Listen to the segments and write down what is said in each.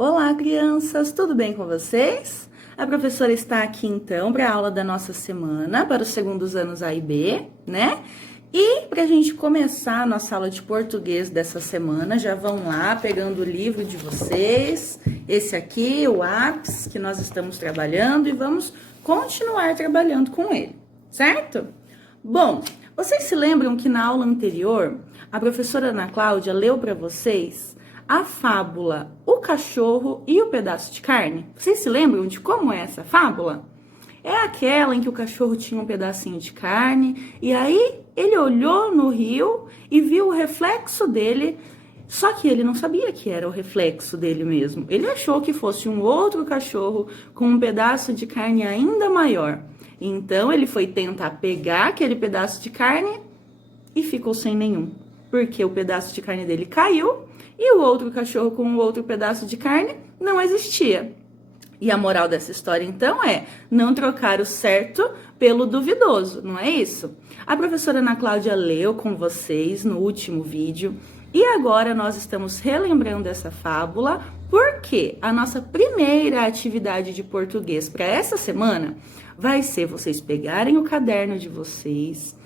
Olá, crianças! Tudo bem com vocês? A professora está aqui então para a aula da nossa semana, para os segundos anos A e B, né? E para a gente começar a nossa aula de português dessa semana, já vão lá pegando o livro de vocês, esse aqui, o APS, que nós estamos trabalhando, e vamos continuar trabalhando com ele, certo? Bom, vocês se lembram que na aula anterior, a professora Ana Cláudia leu para vocês a fábula O Cachorro e o Pedaço de Carne? Vocês se lembram de como é essa fábula? É aquela em que o cachorro tinha um pedacinho de carne e aí ele olhou no rio e viu o reflexo dele, só que ele não sabia que era o reflexo dele mesmo. Ele achou que fosse um outro cachorro com um pedaço de carne ainda maior. Então ele foi tentar pegar aquele pedaço de carne e ficou sem nenhum, porque o pedaço de carne dele caiu e o outro cachorro com o outro pedaço de carne não existia. E a moral dessa história, então, é não trocar o certo pelo duvidoso, não é isso? A professora Ana Cláudia leu com vocês no último vídeo e agora nós estamos relembrando essa fábula porque a nossa primeira atividade de português para essa semana vai ser vocês pegarem o caderno de vocês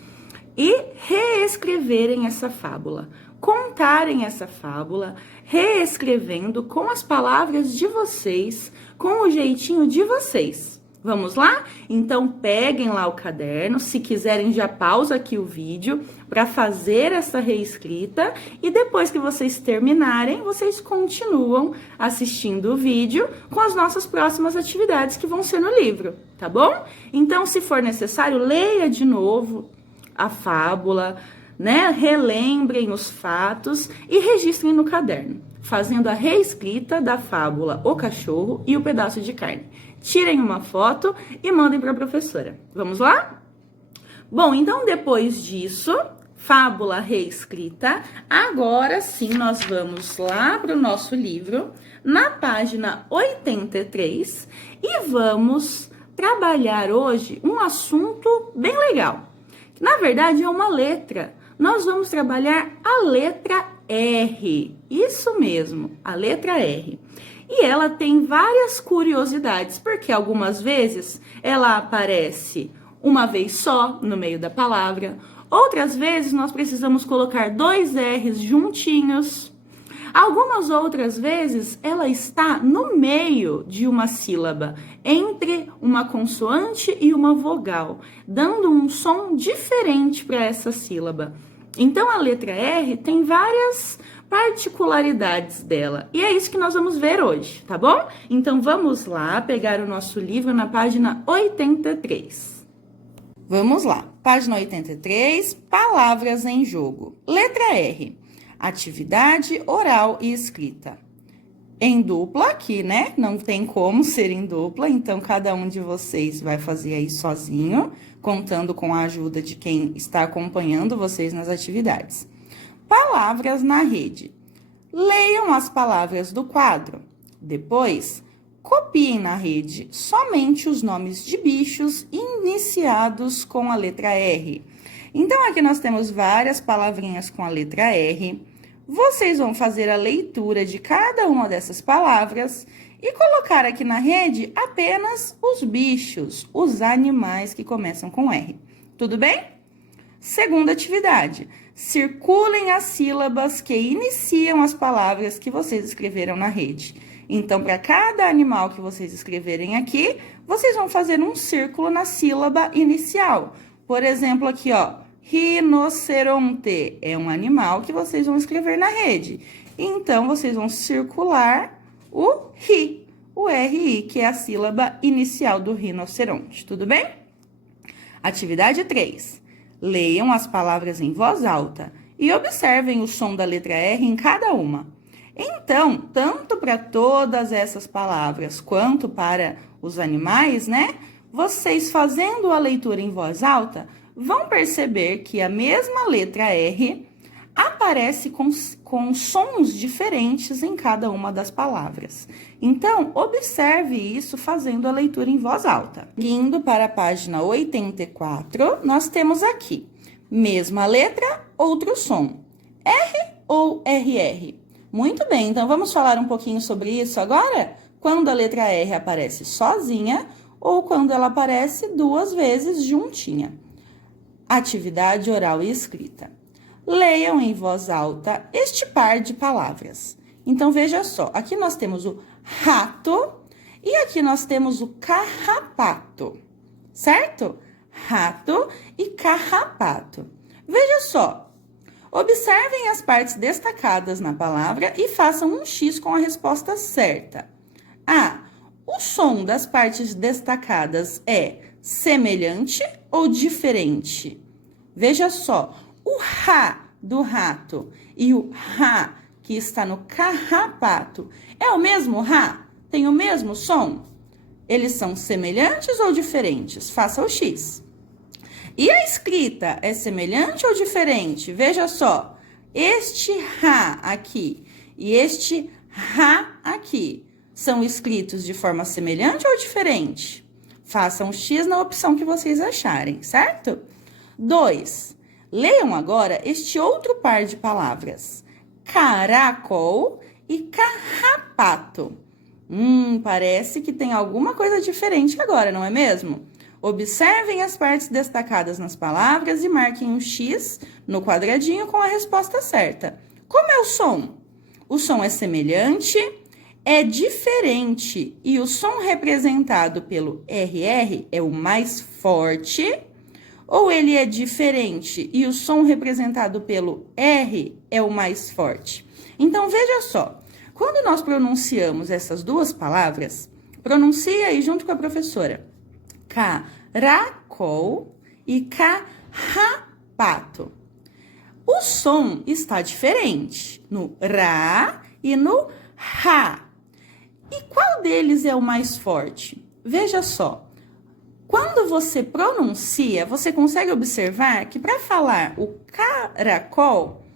e reescreverem essa fábula, contarem essa fábula, reescrevendo com as palavras de vocês, com o jeitinho de vocês. Vamos lá? Então peguem lá o caderno, se quiserem já pausa aqui o vídeo para fazer essa reescrita e depois que vocês terminarem, vocês continuam assistindo o vídeo com as nossas próximas atividades que vão ser no livro, tá bom? Então, se for necessário, leia de novo a fábula, né? Relembrem os fatos e registrem no caderno, fazendo a reescrita da fábula O Cachorro e o Pedaço de Carne. Tirem uma foto e mandem para a professora. Vamos lá? Bom, então depois disso, fábula reescrita, agora sim nós vamos lá para o nosso livro, na página 83, e vamos trabalhar hoje um assunto bem legal. Na verdade, é uma letra. Nós vamos trabalhar a letra R. Isso mesmo, a letra R. E ela tem várias curiosidades, porque algumas vezes ela aparece uma vez só no meio da palavra. Outras vezes nós precisamos colocar dois R's juntinhos. Algumas outras vezes ela está no meio de uma sílaba, entre uma consoante e uma vogal, dando um som diferente para essa sílaba. Então a letra R tem várias particularidades dela, e é isso que nós vamos ver hoje, tá bom? Então vamos lá pegar o nosso livro na página 83. Vamos lá, página 83, palavras em jogo. Letra R. Atividade oral e escrita. Em dupla aqui, né? Não tem como ser em dupla, então cada um de vocês vai fazer aí sozinho, contando com a ajuda de quem está acompanhando vocês nas atividades. Palavras na rede. Leiam as palavras do quadro. Depois, copiem na rede somente os nomes de bichos iniciados com a letra R. Então, aqui nós temos várias palavrinhas com a letra R. Vocês vão fazer a leitura de cada uma dessas palavras e colocar aqui na rede apenas os bichos, os animais que começam com R. Tudo bem? Segunda atividade. Circulem as sílabas que iniciam as palavras que vocês escreveram na rede. Então, para cada animal que vocês escreverem aqui, vocês vão fazer um círculo na sílaba inicial. Por exemplo, aqui, ó, rinoceronte é um animal que vocês vão escrever na rede. Então, vocês vão circular o ri, o RI, que é a sílaba inicial do rinoceronte. Tudo bem? Atividade 3. Leiam as palavras em voz alta e observem o som da letra R em cada uma. Então, tanto para todas essas palavras quanto para os animais, né? Vocês fazendo a leitura em voz alta, vão perceber que a mesma letra R aparece com sons diferentes em cada uma das palavras. Então, observe isso fazendo a leitura em voz alta. Indo para a página 84, nós temos aqui, mesma letra, outro som. R ou RR? Muito bem, então vamos falar um pouquinho sobre isso agora? Quando a letra R aparece sozinha ou quando ela aparece duas vezes juntinha. Atividade oral e escrita. Leiam em voz alta este par de palavras. Então, veja só, aqui nós temos o rato e aqui nós temos o carrapato, certo? Rato e carrapato. Veja só, observem as partes destacadas na palavra e façam um X com a resposta certa. A. O som das partes destacadas é semelhante ou diferente? Veja só, o Rá do rato e o Rá que está no carrapato é o mesmo Rá? Tem o mesmo som? Eles são semelhantes ou diferentes? Faça o X. E a escrita é semelhante ou diferente? Veja só, este Rá aqui e este Rá aqui são escritos de forma semelhante ou diferente? Façam um X na opção que vocês acharem, certo? 2. Leiam agora este outro par de palavras. Caracol e carrapato. Parece que tem alguma coisa diferente agora, não é mesmo? Observem as partes destacadas nas palavras e marquem um X no quadradinho com a resposta certa. Como é o som? O som é semelhante, é diferente e o som representado pelo RR é o mais forte, ou ele é diferente e o som representado pelo R é o mais forte? Então, veja só, quando nós pronunciamos essas duas palavras, pronuncie aí junto com a professora. Caracol e carrapato. O som está diferente no Rá e no Rá. E qual deles é o mais forte? Veja só, quando você pronuncia, você consegue observar que para falar o caracol,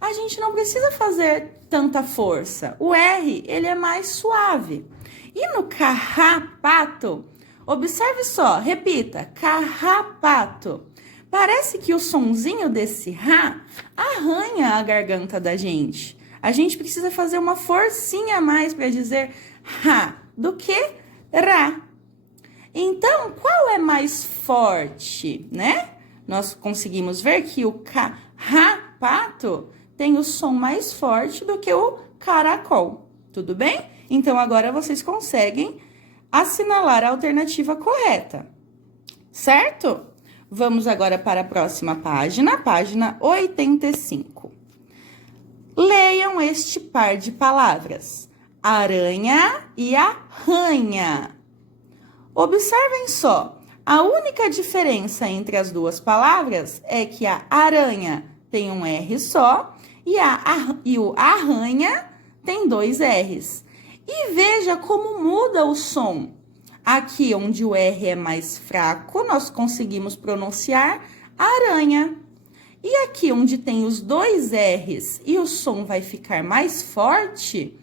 a gente não precisa fazer tanta força. O R, ele é mais suave. E no carrapato, observe só, repita, carrapato. Parece que o sonzinho desse Rá arranha a garganta da gente. A gente precisa fazer uma forcinha a mais para dizer Rá do que Rá. Então, qual é mais forte, né? Nós conseguimos ver que o carrapato tem o som mais forte do que o caracol, tudo bem? Então, agora vocês conseguem assinalar a alternativa correta, certo? Vamos agora para a próxima página, página 85. Leiam este par de palavras, aranha e arranha. Observem só, a única diferença entre as duas palavras é que a aranha tem um R só e o arranha tem dois R's. E veja como muda o som. Aqui onde o R é mais fraco, nós conseguimos pronunciar aranha. E aqui onde tem os dois R's e o som vai ficar mais forte,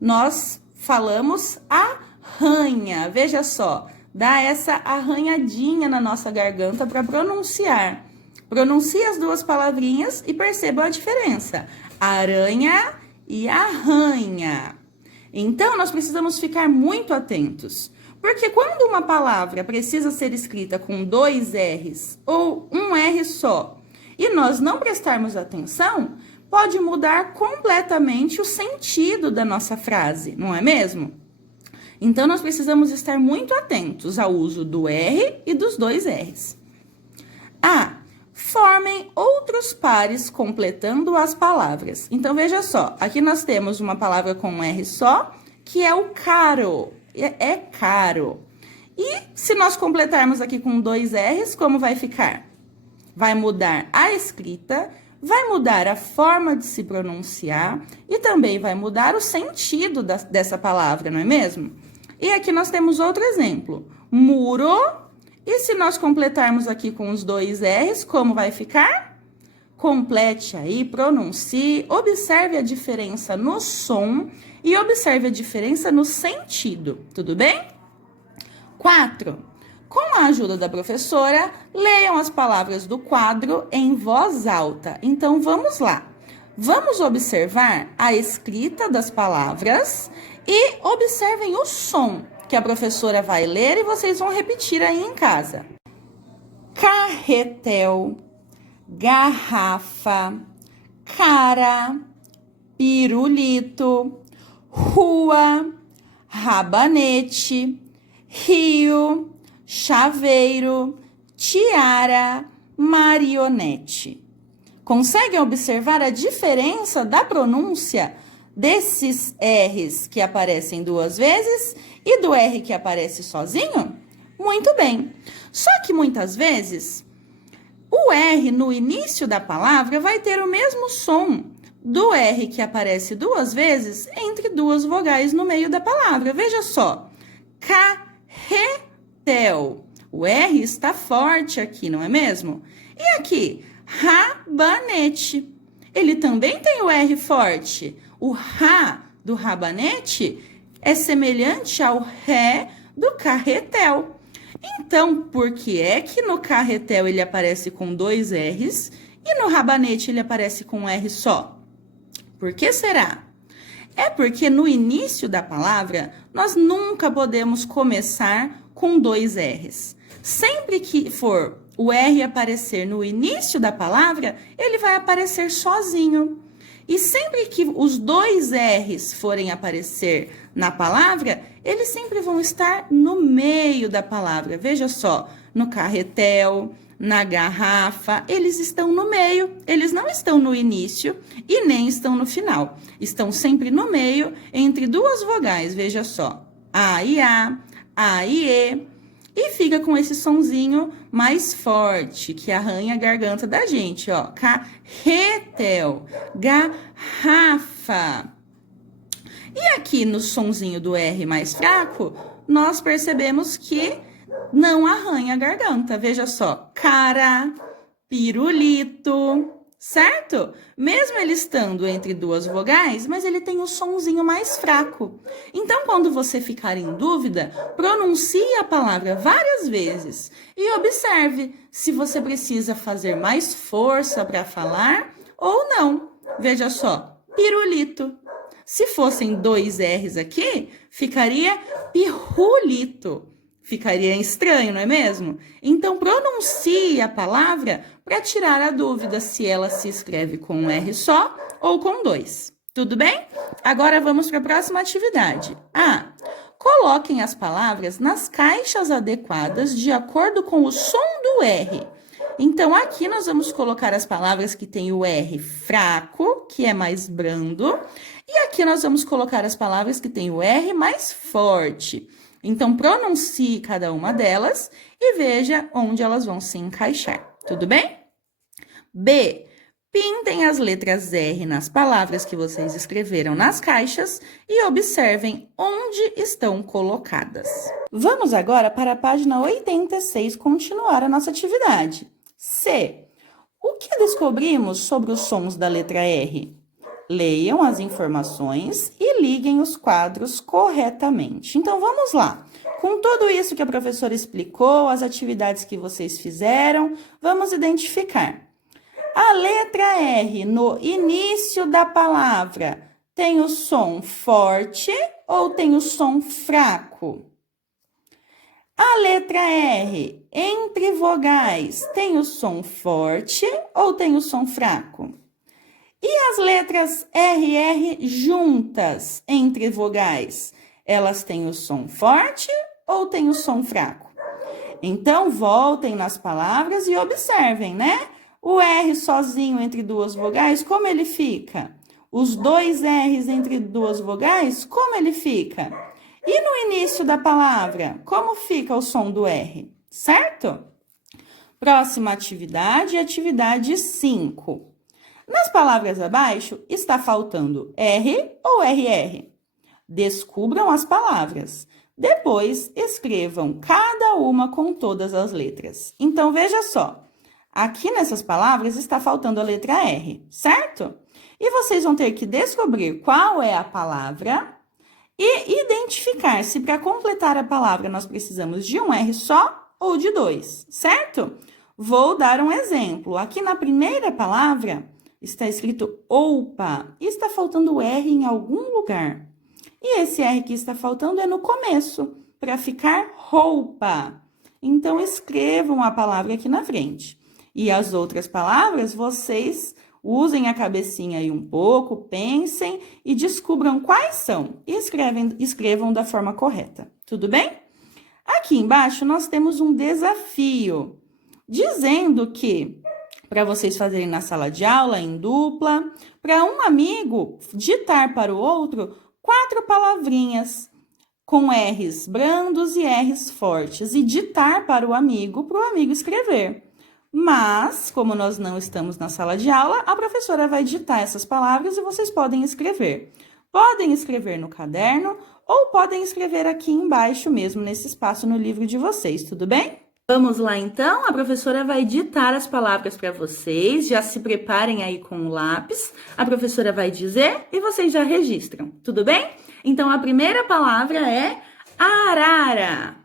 nós falamos arranha. Veja só, dá essa arranhadinha na nossa garganta para pronunciar. Pronuncie as duas palavrinhas e percebam a diferença. Aranha e arranha. Então, nós precisamos ficar muito atentos. Porque quando uma palavra precisa ser escrita com dois R's ou um R só, e nós não prestarmos atenção, pode mudar completamente o sentido da nossa frase, não é mesmo? Então, nós precisamos estar muito atentos ao uso do R e dos dois R's. Formem outros pares completando as palavras. Então, veja só, aqui nós temos uma palavra com um R só, que é o caro, é caro. E se nós completarmos aqui com dois R's, como vai ficar? Vai mudar a escrita, vai mudar a forma de se pronunciar e também vai mudar o sentido dessa palavra, não é mesmo? E aqui nós temos outro exemplo, muro. E se nós completarmos aqui com os dois R's, como vai ficar? Complete aí, pronuncie, observe a diferença no som e observe a diferença no sentido, tudo bem? 4. Com a ajuda da professora, leiam as palavras do quadro em voz alta. Então, vamos lá. Vamos observar a escrita das palavras e observem o som que a professora vai ler e vocês vão repetir aí em casa. Carretel, garrafa, cara, pirulito, rua, rabanete, rio, chaveiro, tiara, marionete. Conseguem observar a diferença da pronúncia desses R's que aparecem duas vezes e do R que aparece sozinho? Muito bem. Só que muitas vezes o R no início da palavra vai ter o mesmo som do R que aparece duas vezes entre duas vogais no meio da palavra. Veja só. Carretel. O R está forte aqui, não é mesmo? E aqui? Rabanete. Ele também tem o R forte. O Ra do rabanete é semelhante ao Ré do carretel. Então, por que é que no carretel ele aparece com dois R's e no rabanete ele aparece com um R só? Por que será? É porque no início da palavra nós nunca podemos começar com dois R's. Sempre que for o R aparecer no início da palavra, ele vai aparecer sozinho. E sempre que os dois R's forem aparecer na palavra, eles sempre vão estar no meio da palavra. Veja só, no carretel, na garrafa, eles estão no meio, eles não estão no início e nem estão no final. Estão sempre no meio, entre duas vogais, veja só. A e E. E fica com esse sonzinho mais forte, que arranha a garganta da gente, ó. Carretel, garrafa. E aqui no sonzinho do R mais fraco, nós percebemos que não arranha a garganta. Veja só, cara, pirulito, certo? Mesmo ele estando entre duas vogais, mas ele tem um sonzinho mais fraco. Então, quando você ficar em dúvida, pronuncie a palavra várias vezes e observe se você precisa fazer mais força para falar ou não. Veja só, pirulito. Se fossem dois R's aqui, ficaria pirulito. Ficaria estranho, não é mesmo? Então, pronuncie a palavra para tirar a dúvida se ela se escreve com um R só ou com dois. Tudo bem? Agora vamos para a próxima atividade. Coloquem as palavras nas caixas adequadas de acordo com o som do R. Então, aqui nós vamos colocar as palavras que têm o R fraco, que é mais brando, e aqui nós vamos colocar as palavras que têm o R mais forte. Então, pronuncie cada uma delas e veja onde elas vão se encaixar. Tudo bem? B. Pintem as letras R nas palavras que vocês escreveram nas caixas e observem onde estão colocadas. Vamos agora para a página 86 continuar a nossa atividade. C. O que descobrimos sobre os sons da letra R? Leiam as informações e liguem os quadros corretamente. Então, vamos lá. Com tudo isso que a professora explicou, as atividades que vocês fizeram, vamos identificar. A letra R no início da palavra tem o som forte ou tem o som fraco? A letra R entre vogais tem o som forte ou tem o som fraco? E as letras RR juntas entre vogais, elas têm o som forte ou têm o som fraco? Então, voltem nas palavras e observem, né? O R sozinho entre duas vogais, como ele fica? Os dois R's entre duas vogais, como ele fica? E no início da palavra, como fica o som do R? Certo? Próxima atividade, atividade 5. Nas palavras abaixo, está faltando R ou RR? Descubram as palavras. Depois, escrevam cada uma com todas as letras. Então, veja só. Aqui nessas palavras está faltando a letra R, certo? E vocês vão ter que descobrir qual é a palavra e identificar se para completar a palavra nós precisamos de um R só ou de dois, certo? Vou dar um exemplo. Aqui na primeira palavra, está escrito OUPA e está faltando o R em algum lugar. E esse R que está faltando é no começo, para ficar roupa. Então, escrevam a palavra aqui na frente. E as outras palavras, vocês usem a cabecinha aí um pouco, pensem e descubram quais são. E escrevam da forma correta. Tudo bem? Aqui embaixo, nós temos um desafio, dizendo que para vocês fazerem na sala de aula, em dupla, para um amigo ditar para o outro 4 palavrinhas com R's brandos e R's fortes e ditar para o amigo escrever. Mas, como nós não estamos na sala de aula, a professora vai ditar essas palavras e vocês podem escrever. Podem escrever no caderno ou podem escrever aqui embaixo mesmo, nesse espaço no livro de vocês, tudo bem? Vamos lá, então? A professora vai ditar as palavras para vocês. Já se preparem aí com o lápis. A professora vai dizer e vocês já registram, tudo bem? Então, a primeira palavra é arara.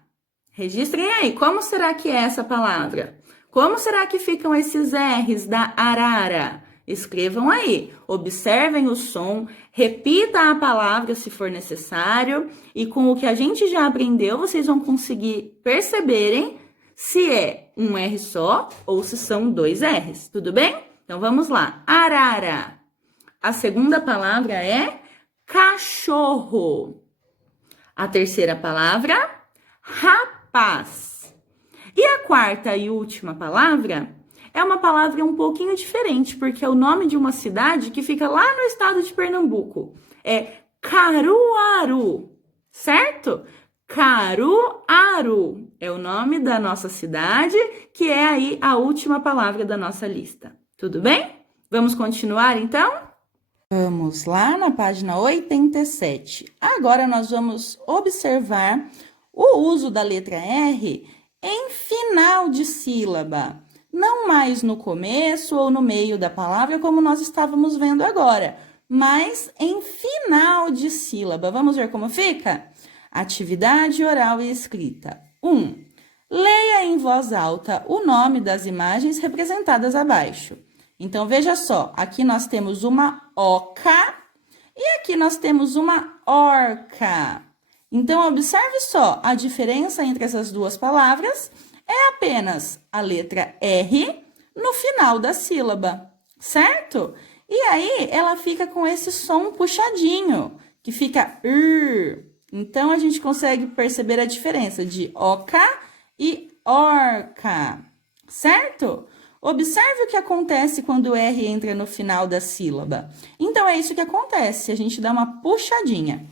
Registrem aí. Como será que é essa palavra? Como será que ficam esses R's da arara? Escrevam aí. Observem o som. Repita a palavra se for necessário. E com o que a gente já aprendeu, vocês vão conseguir perceberem se é um R só ou se são 2 R's, tudo bem? Então, vamos lá. Arara. A segunda palavra é cachorro. A terceira palavra, rapaz. E a quarta e última palavra é uma palavra um pouquinho diferente, porque é o nome de uma cidade que fica lá no estado de Pernambuco. É Caruaru, certo? Caruaru é o nome da nossa cidade, que é aí a última palavra da nossa lista. Tudo bem? Vamos continuar, então? Vamos lá na página 87. Agora, nós vamos observar o uso da letra R em final de sílaba. Não mais no começo ou no meio da palavra, como nós estávamos vendo agora, mas em final de sílaba. Vamos ver como fica? Atividade oral e escrita. 1. Leia em voz alta o nome das imagens representadas abaixo. Então, veja só, aqui nós temos uma oca e aqui nós temos uma orca. Então, observe só, a diferença entre essas duas palavras é apenas a letra R no final da sílaba, certo? E aí, ela fica com esse som puxadinho, que fica Então, a gente consegue perceber a diferença de oca e orca, certo? Observe o que acontece quando o R entra no final da sílaba. Então, é isso que acontece, a gente dá uma puxadinha.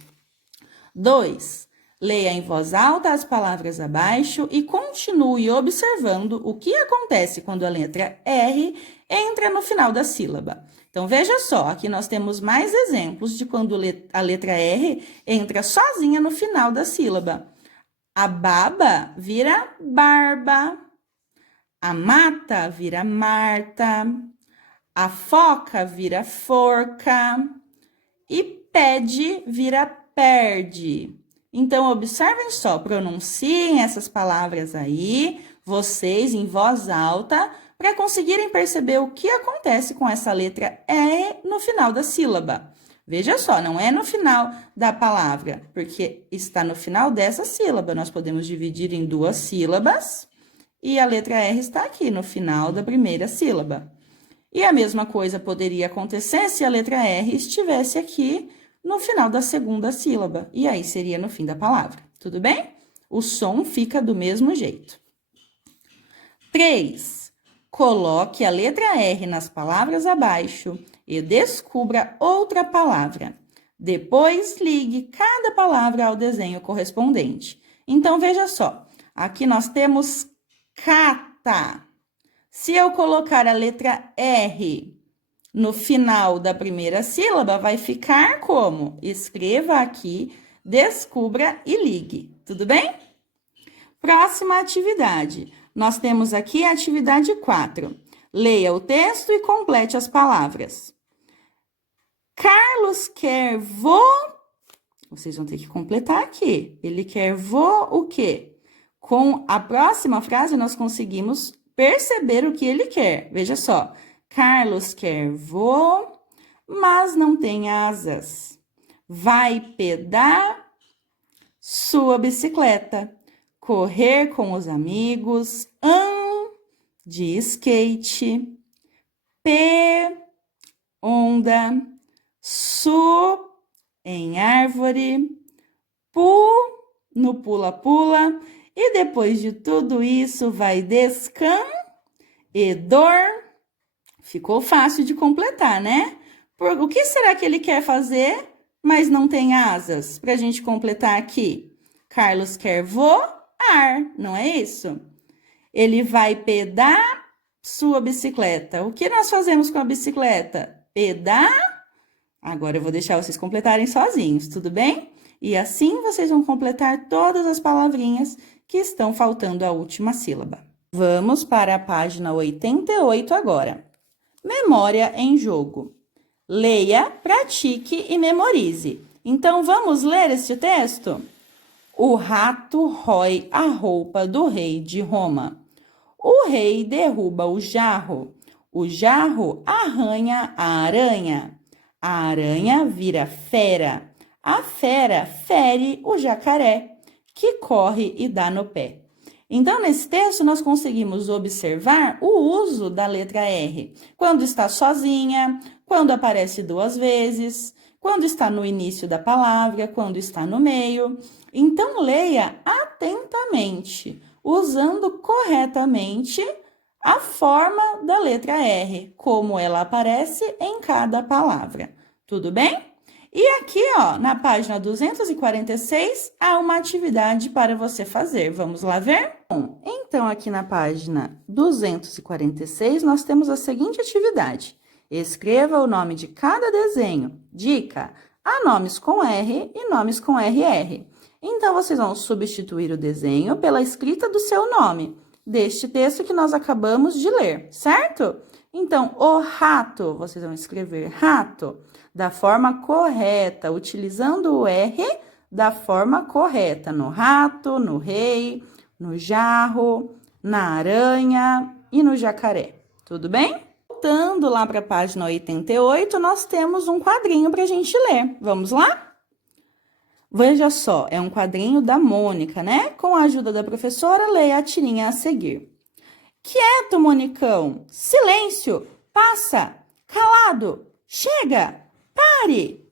2. Leia em voz alta as palavras abaixo e continue observando o que acontece quando a letra R entra no final da sílaba. Então, veja só, aqui nós temos mais exemplos de quando a letra R entra sozinha no final da sílaba. A baba vira barba. A mata vira Marta. A foca vira forca. E pede vira perde. Então, observem só, pronunciem essas palavras aí, vocês em voz alta, para conseguirem perceber o que acontece com essa letra E no final da sílaba. Veja só, não é no final da palavra, porque está no final dessa sílaba. Nós podemos dividir em 2 sílabas e a letra R está aqui no final da primeira sílaba. E a mesma coisa poderia acontecer se a letra R estivesse aqui no final da segunda sílaba, e aí seria no fim da palavra, tudo bem? O som fica do mesmo jeito. 3. Coloque a letra R nas palavras abaixo e descubra outra palavra. Depois, ligue cada palavra ao desenho correspondente. Então, veja só, aqui nós temos cata. Se eu colocar a letra R no final da primeira sílaba, vai ficar como? Escreva aqui, descubra e ligue. Tudo bem? Próxima atividade. Nós temos aqui a atividade 4. Leia o texto e complete as palavras. Carlos quer Vocês vão ter que completar aqui. Ele quer o quê? Com a próxima frase, nós conseguimos perceber o que ele quer. Veja só. Carlos quer voar, mas não tem asas. Vai pedar sua bicicleta, correr com os amigos, de skate, onda, em árvore, no pula-pula, e depois de tudo isso vai Ficou fácil de completar, né? O que será que ele quer fazer, mas não tem asas? Para a gente completar aqui. Carlos quer voar, não é isso? Ele vai pedar sua bicicleta. O que nós fazemos com a bicicleta? Pedar. Agora eu vou deixar vocês completarem sozinhos, tudo bem? E assim vocês vão completar todas as palavrinhas que estão faltando a última sílaba. Vamos para a página 88 agora. Memória em jogo. Leia, pratique e memorize. Então, vamos ler este texto? O rato rói a roupa do rei de Roma. O rei derruba o jarro arranha a aranha vira fera, a fera fere o jacaré, que corre e dá no pé. Então, nesse texto, nós conseguimos observar o uso da letra R. Quando está sozinha, quando aparece duas vezes, quando está no início da palavra, quando está no meio. Então, leia atentamente, usando corretamente a forma da letra R, como ela aparece em cada palavra. Tudo bem? E aqui, na página 246, há uma atividade para você fazer. Vamos lá ver? Bom, então, aqui na página 246, nós temos a seguinte atividade. Escreva o nome de cada desenho. Dica: há nomes com R e nomes com RR. Então, vocês vão substituir o desenho pela escrita do seu nome, deste texto que nós acabamos de ler, certo? Então, o rato, vocês vão escrever rato da forma correta, utilizando o R da forma correta, no rato, no rei, no jarro, na aranha e no jacaré. Tudo bem? Voltando lá para a página 88, nós temos um quadrinho para a gente ler. Vamos lá? Veja só, é um quadrinho da Mônica, né? Com a ajuda da professora, leia a tirinha a seguir. Quieto, Monicão! Silêncio! Passa! Calado! Chega! Pare!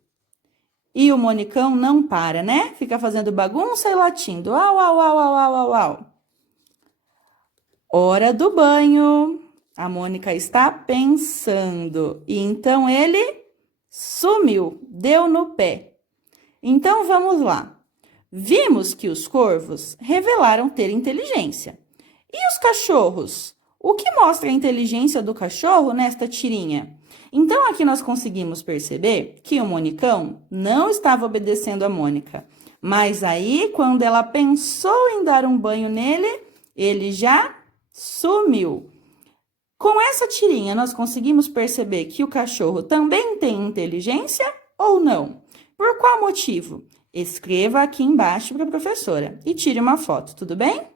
E o Monicão não para, né? Fica fazendo bagunça e latindo. Au, au, au, au, au, au, au. Hora do banho. A Mônica está pensando. E então ele sumiu, deu no pé. Então, vamos lá. Vimos que os corvos revelaram ter inteligência. E os cachorros? O que mostra a inteligência do cachorro nesta tirinha? Então, aqui nós conseguimos perceber que o Monicão não estava obedecendo a Mônica. Mas aí, quando ela pensou em dar um banho nele, ele já sumiu. Com essa tirinha, nós conseguimos perceber que o cachorro também tem inteligência ou não? Por qual motivo? Escreva aqui embaixo para a professora e tire uma foto, tudo bem?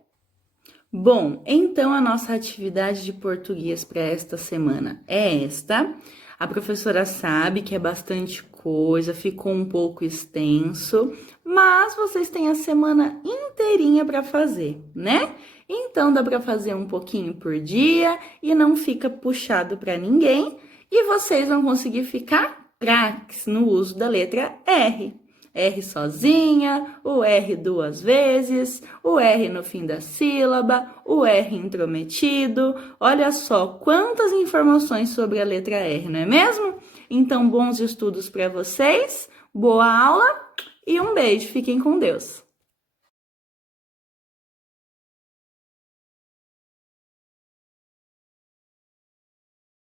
Bom, então a nossa atividade de português para esta semana é esta. A professora sabe que é bastante coisa, ficou um pouco extenso, mas vocês têm a semana inteirinha para fazer, né? Então dá para fazer um pouquinho por dia e não fica puxado para ninguém, e vocês vão conseguir ficar craques no uso da letra R. R sozinha, o R duas vezes, o R no fim da sílaba, o R intrometido. Olha só quantas informações sobre a letra R, não é mesmo? Então, bons estudos para vocês, boa aula e um beijo. Fiquem com Deus.